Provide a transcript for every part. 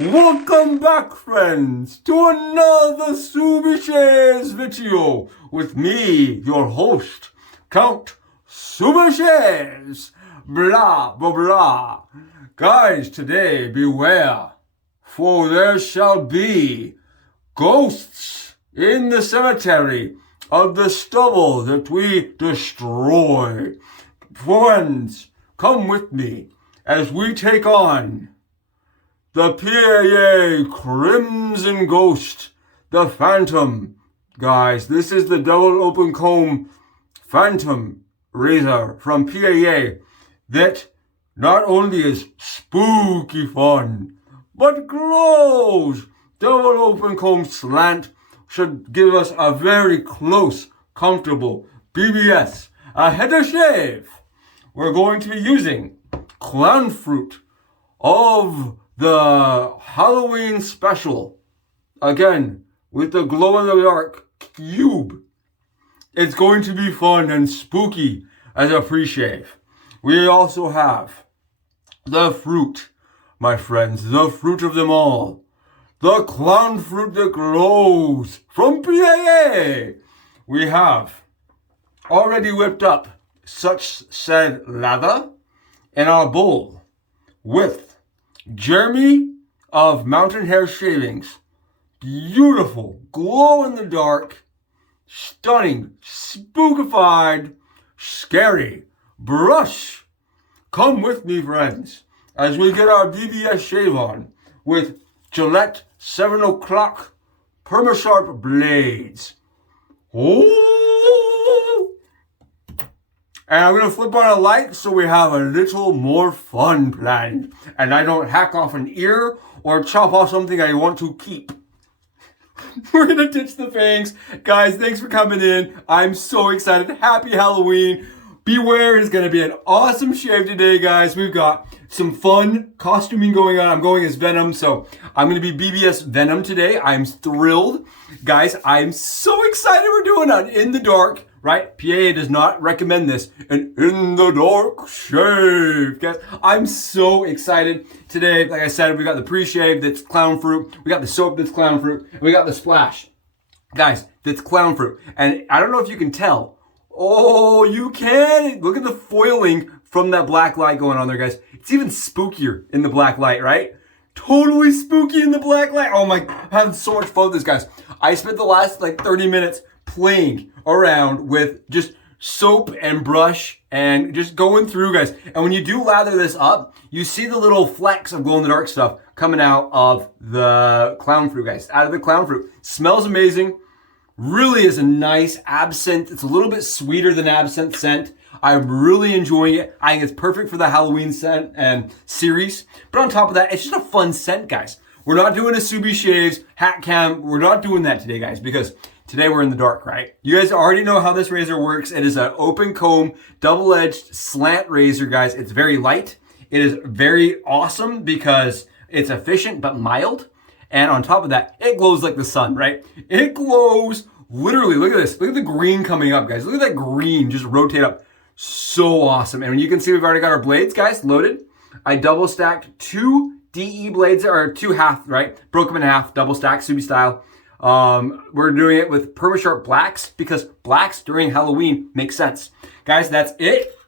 Welcome back, friends, to another Subishares video with me, your host, Count Subishares. Blah, blah, blah. Guys, today, beware, for there shall be ghosts in the cemetery of the stubble that we destroy. Friends, come with me as we take on the PAA Crimson Ghost, the Phantom. Guys, this is the double open comb Phantom razor from PAA that not only is spooky fun, but glows. Double open comb slant should give us a very close, comfortable BBS. Ahead of shave, we're going to be using Clownfruit of the Halloween special. Again, with the glow-in-the-dark cube. It's going to be fun and spooky as a pre-shave. We also have the fruit, my friends, the fruit of them all. The Clownfruit that glows from PAA. We have already whipped up such said lather in our bowl with Jeremy of Mountain Hare Shavings. Beautiful, glow in the dark, stunning, spookified, scary brush. Come with me, friends, as we get our BBS shave on with Gillette 7 o'clock Perma-Sharp blades. Oh! And I'm going to flip on a light so we have a little more fun planned. And I don't hack off an ear or chop off something I want to keep. We're going to ditch the fangs. Guys, thanks for coming in. I'm so excited. Happy Halloween. Beware is going to be an awesome shave today, guys. We've got some fun costuming going on. I'm going as Venom, so I'm going to be BBS Venom today. I'm thrilled. Guys, I'm so excited we're doing an in the dark, right? PAA does not recommend this. An in the dark shave. Guys, I'm so excited. Today, like I said, we got the pre-shave that's Clownfruit. We got the soap that's Clownfruit. And we got the splash. Guys, that's Clownfruit. And I don't know if you can tell. Oh, you can. Look at the foiling from that black light going on there, guys. It's even spookier in the black light, right? Totally spooky in the black light. Oh my, I'm having so much fun with this, guys. I spent the last 30 minutes playing around with just soap and brush and just going through, guys. And when you do lather this up, you see the little flecks of glow-in-the-dark stuff coming out of the Clownfruit, guys. Out of the Clownfruit. Smells amazing. Really is a nice absinthe. It's a little bit sweeter than absinthe scent. I'm really enjoying it. I think it's perfect for the Halloween scent and series. But on top of that, it's just a fun scent, guys. We're not doing a Subi Shaves, hat cam. We're not doing that today, guys, because today we're in the dark, right? You guys already know how this razor works. It is an open comb, double-edged slant razor, guys. It's very light. It is very awesome because it's efficient but mild. And on top of that, it glows like the sun, right? It glows literally. Look at this. Look at the green coming up, guys. Look at that green just rotate up. So awesome. And you can see we've already got our blades, guys, loaded. I double stacked 2 DE blades, or 2 half, right? Broke them in half, double stacked, Subi style. We're doing it with Perma-Sharp blacks because blacks during Halloween makes sense. Guys, that's it.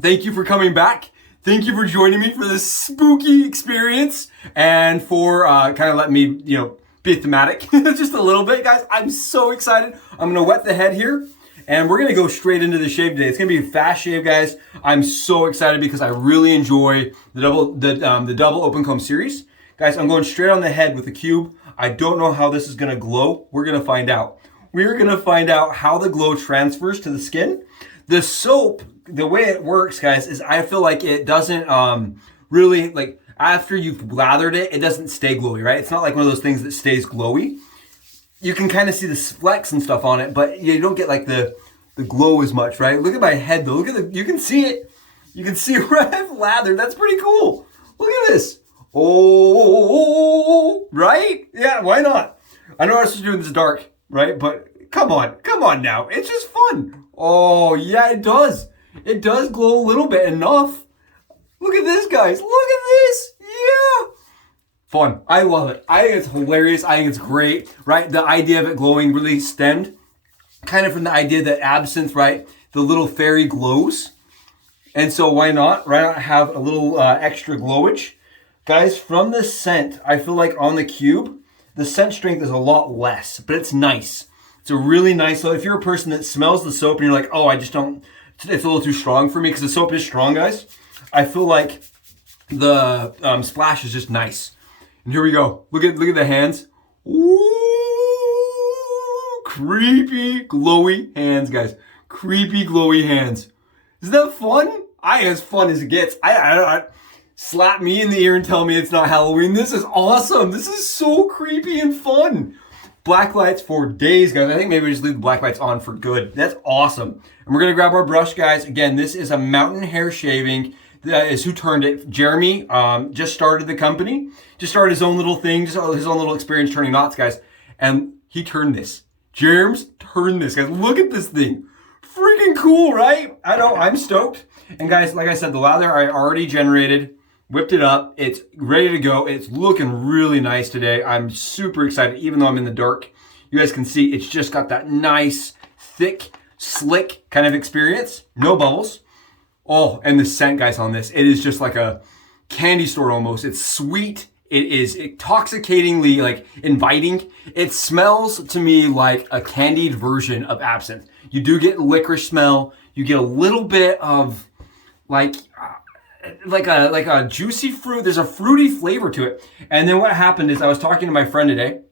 Thank you for coming back. Thank you for joining me for this spooky experience and for kind of letting me, be thematic just a little bit, guys. I'm so excited. I'm going to wet the head here and we're going to go straight into the shave today. It's going to be a fast shave, guys. I'm so excited because I really enjoy the double open comb series. Guys, I'm going straight on the head with the cube. I don't know how this is going to glow. We're going to find out. We're going to find out how the glow transfers to the skin. The soap, the way it works, guys, is I feel like it doesn't really, after you've lathered it, it doesn't stay glowy, right? It's not like one of those things that stays glowy. You can kind of see the flecks and stuff on it, but you don't get the glow as much, right? Look at my head though. Look at you can see it. You can see where I've lathered. That's pretty cool. Look at this. Oh, right? Yeah, why not? I know I was supposed to do this dark, right? But come on now. It's just fun. Oh, yeah, it does. It does glow a little bit, enough. Look at this, guys. Look at this. Yeah. Fun. I love it. I think it's hilarious. I think it's great, right? The idea of it glowing really stemmed kind of from the idea that absinthe, right? The little fairy glows. And so why not? Why not have a little extra glowage? Guys, from the scent, I feel like on the cube, the scent strength is a lot less, but it's nice. It's a really nice, so if you're a person that smells the soap and you're like, oh, I just don't, it's a little too strong for me, because the soap is strong, guys. I feel like the splash is just nice. And here we go. Look at the hands. Ooh, creepy, glowy hands, guys. Creepy, glowy hands. Isn't that fun? As fun as it gets. I slap me in the ear and tell me it's not Halloween. This is awesome. This is so creepy and fun. Black lights for days, guys. I think maybe we just leave the black lights on for good. That's awesome. And we're gonna grab our brush, guys. Again, this is a mountain hair shaving. That is who turned it. Jeremy just started the company. Just started his own little thing, just his own little experience turning knots, guys. And he turned this. Jerem's turned this, guys. Look at this thing. Freaking cool, right? I know, I'm stoked. And guys, like I said, the lather I already generated, whipped it up. It's ready to go. It's looking really nice today. I'm super excited, even though I'm in the dark. You guys can see it's just got that nice, thick, slick kind of experience. No bubbles. Oh, and the scent, guys, on this, it is just like a candy store almost. It's sweet. It is intoxicatingly like inviting. It smells to me like a candied version of absinthe. You do get licorice smell. You get a little bit of like a juicy fruit. There's a fruity flavor to it. And then what happened is I was talking to my friend today,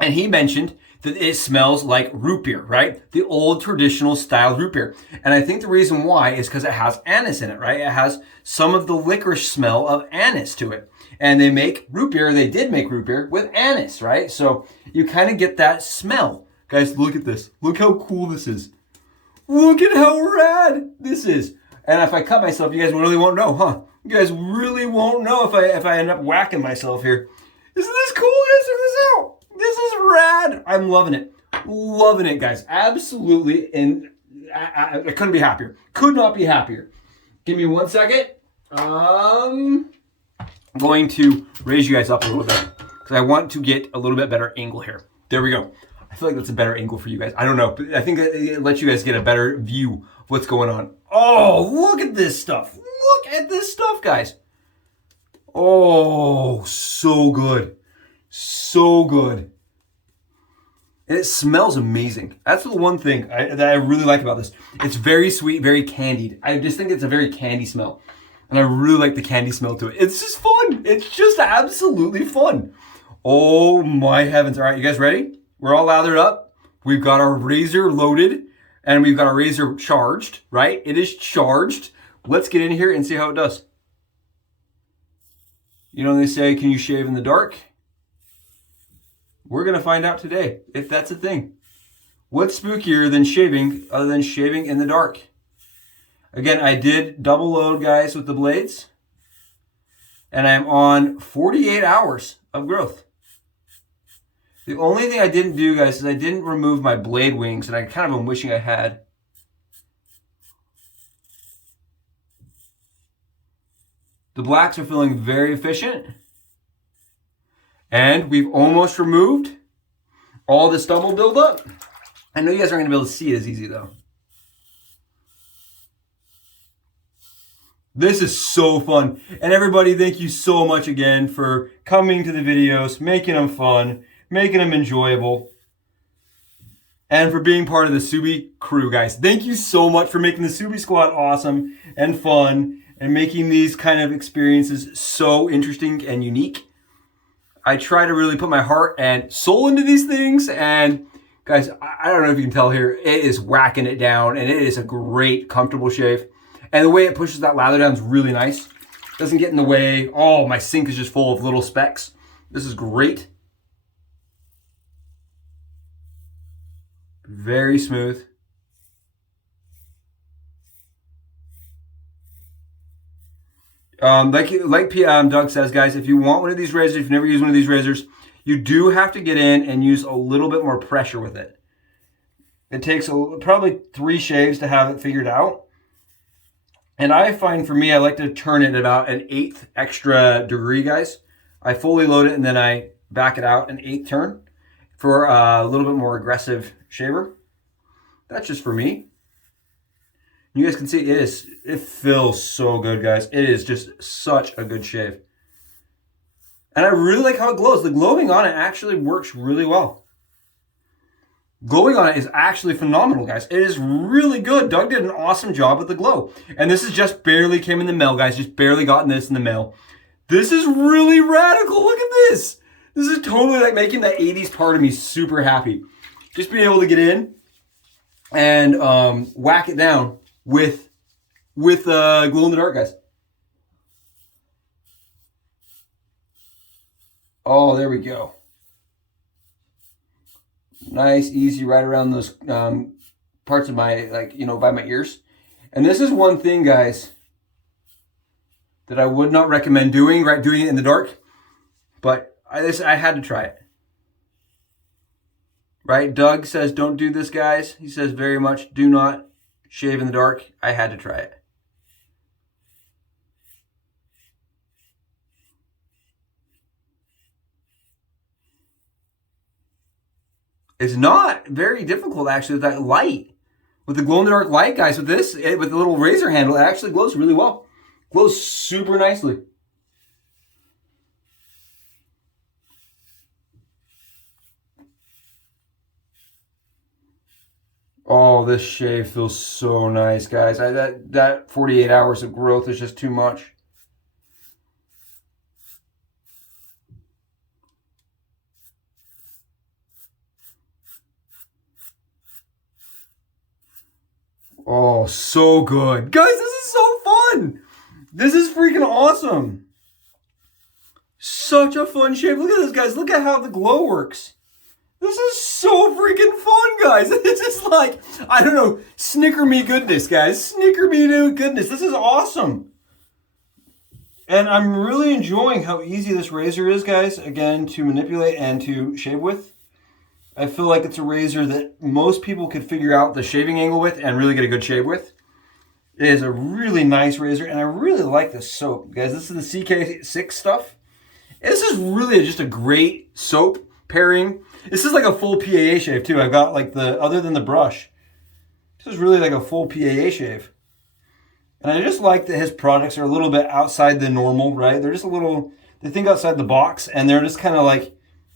and he mentioned that it smells like root beer, right? The old traditional style root beer. And I think the reason why is because it has anise in it, right? It has some of the licorice smell of anise to it. And they make root beer, they did make root beer with anise, right? So you kind of get that smell. Guys, look at this. Look how cool this is. Look at how rad this is. And if I cut myself, you guys really won't know, huh? You guys really won't know if I end up whacking myself here. Isn't this cool? Guys, check this out. This is rad. I'm loving it. Loving it, guys. Absolutely. And I couldn't be happier. Could not be happier. Give me 1 second. I'm going to raise you guys up a little bit because I want to get a little bit better angle here. There we go. I feel like that's a better angle for you guys. I don't know, but I think it lets you guys get a better view of what's going on. Oh, look at this stuff. Look at this stuff, guys. Oh, so good. So good. And it smells amazing. That's the one thing that I really like about this. It's very sweet, very candied. I just think it's a very candy smell. And I really like the candy smell to it. It's just fun. It's just absolutely fun. Oh my heavens. All right, you guys ready? We're all lathered up. We've got our razor loaded and we've got our razor charged, right? It is charged. Let's get in here and see how it does. You know, they say, can you shave in the dark? We're going to find out today if that's a thing. What's spookier than shaving other than shaving in the dark? Again, I did double load, guys, with the blades. And I'm on 48 hours of growth. The only thing I didn't do, guys, is I didn't remove my blade wings, and I kind of am wishing I had. The blacks are feeling very efficient. And we've almost removed all the stubble buildup. I know you guys aren't going to be able to see it as easy, though. This is so fun. And everybody, thank you so much again for coming to the videos, making them fun, making them enjoyable, and for being part of the Subi crew, guys. Thank you so much for making the Subi squad awesome and fun and making these kind of experiences so interesting and unique. I try to really put my heart and soul into these things, and guys, I don't know if you can tell here, it is whacking it down, and it is a great, comfortable shave. And the way it pushes that lather down is really nice. Doesn't get in the way. Oh, my sink is just full of little specks. This is great. Very smooth. Like Doug says, guys, if you want one of these razors, if you've never used one of these razors, you do have to get in and use a little bit more pressure with it. It takes probably 3 shaves to have it figured out. And I find for me, I like to turn it about an 1/8 extra degree, guys. I fully load it and then I back it out an 1/8 turn for a little bit more aggressive shaver. That's just for me. You guys can see it feels so good, guys. It is just such a good shave. And I really like how it glows. The glowing on it actually works really well. Glowing on it is actually phenomenal, guys. It is really good. Doug did an awesome job with the glow. And this is just barely came in the mail, guys. Just barely gotten this in the mail. This is really radical. Look at this. This is totally like making that 80s part of me super happy. Just being able to get in and whack it down with glow in the dark, guys. Oh, there we go. Nice, easy, right around those parts of my, like, you know, by my ears. And this is one thing, guys, that I would not recommend doing, right? Doing it in the dark. But I had to try it. Right? Doug says, don't do this, guys. He says very much, do not shave in the dark. I had to try it. It's not very difficult, actually, with that light. With the glow-in-the-dark light, guys, with this, with the little razor handle, it actually glows really well. Glows super nicely. Oh, this shave feels so nice, guys. That 48 hours of growth is just too much. Oh, so good. Guys, this is so fun. This is freaking awesome. Such a fun shave. Look at this, guys. Look at how the glow works. This is so freaking fun, guys. It's just like, I don't know, snicker me goodness, guys. Snicker me goodness. This is awesome. And I'm really enjoying how easy this razor is, guys, again, to manipulate and to shave with. I feel like it's a razor that most people could figure out the shaving angle with and really get a good shave with. It is a really nice razor, and I really like this soap, guys. This is the CK6 stuff. This is really just a great soap pairing. This is like a full PAA shave, too. I've got like other than the brush, this is really like a full PAA shave. And I just like that his products are a little bit outside the normal, right? They're just a little, they think outside the box, and they're just kind of like,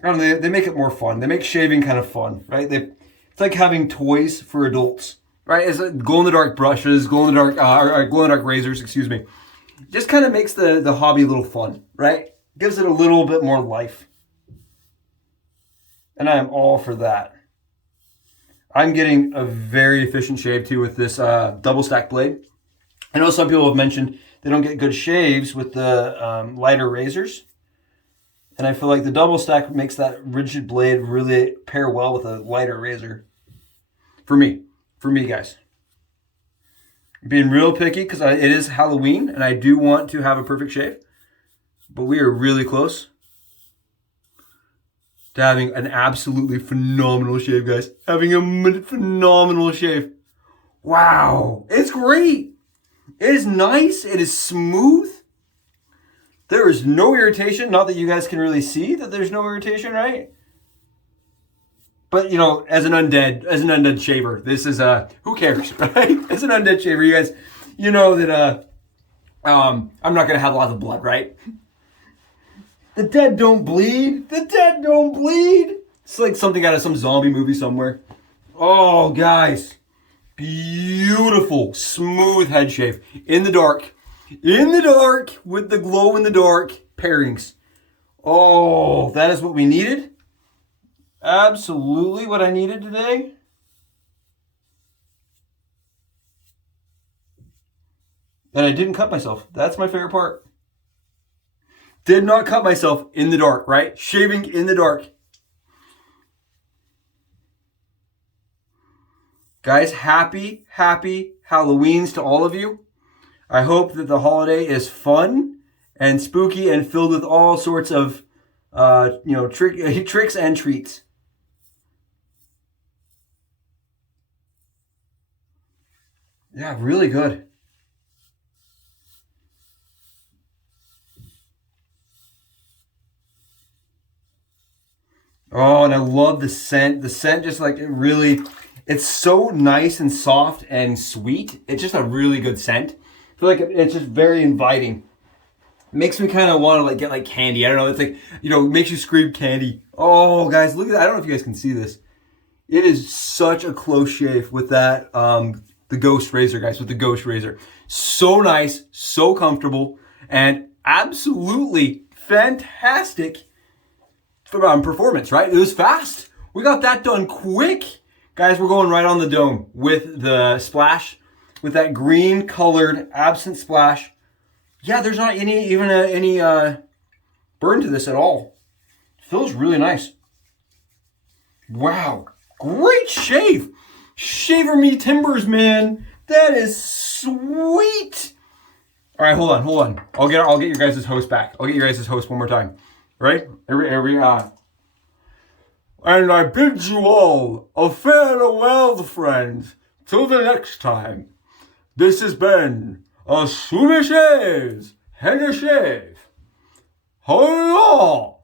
I don't know, they make it more fun. They make shaving kind of fun, right? It's like having toys for adults, right? It's like glow-in-the-dark brushes, glow-in-the-dark, glow-in-the-dark razors, excuse me. Just kind of makes the hobby a little fun, right? Gives it a little bit more life. And I am all for that. I'm getting a very efficient shave, too, with this double stack blade. I know some people have mentioned they don't get good shaves with the lighter razors. And I feel like the double stack makes that rigid blade really pair well with a lighter razor. For me, guys. I'm being real picky because it is Halloween and I do want to have a perfect shave. But we are really close to having an absolutely phenomenal shave, guys. Having a phenomenal shave. Wow, it's great. It is nice. It is smooth. There is no irritation. Not that you guys can really see that there's no irritation, right? But, you know, as an undead shaver, this is, who cares, right? As an undead shaver, you guys, you know that, I'm not going to have lots of blood, right? The dead don't bleed. The dead don't bleed. It's like something out of some zombie movie somewhere. Oh, guys. Beautiful, smooth head shave. In the dark. In the dark with the glow in the dark pairings. Oh, that is what we needed. Absolutely what I needed today. And I didn't cut myself. That's my favorite part. Did not cut myself in the dark, right? Shaving in the dark. Guys, happy Halloweens to all of you. I hope that the holiday is fun and spooky and filled with all sorts of, tricks and treats. Yeah, really good. Oh, and I love the scent. The scent just like it really, it's so nice and soft and sweet. It's just a really good scent. I feel like it's just very inviting. It makes me kind of want to like get like candy. I don't know. It's like, you know, it makes you scream candy. Oh, guys, look at that. I don't know if you guys can see this. It is such a close shave with that, the Ghost Razor, guys, with the Ghost Razor. So nice, so comfortable, and absolutely fantastic performance, right? It was fast. We got that done quick. Guys, we're going right on the dome with the splash, with that green colored Absinthe splash. Yeah, there's not any burn to this at all. It feels really nice. Wow, great shave. Shaver me timbers, man. That is sweet. All right, hold on. I'll get your guys' host back. I'll get your guys' host one more time. Right? And I bid you all a farewell, friends. Till the next time. This has been a Swedish Shaves and a Shave. Hello!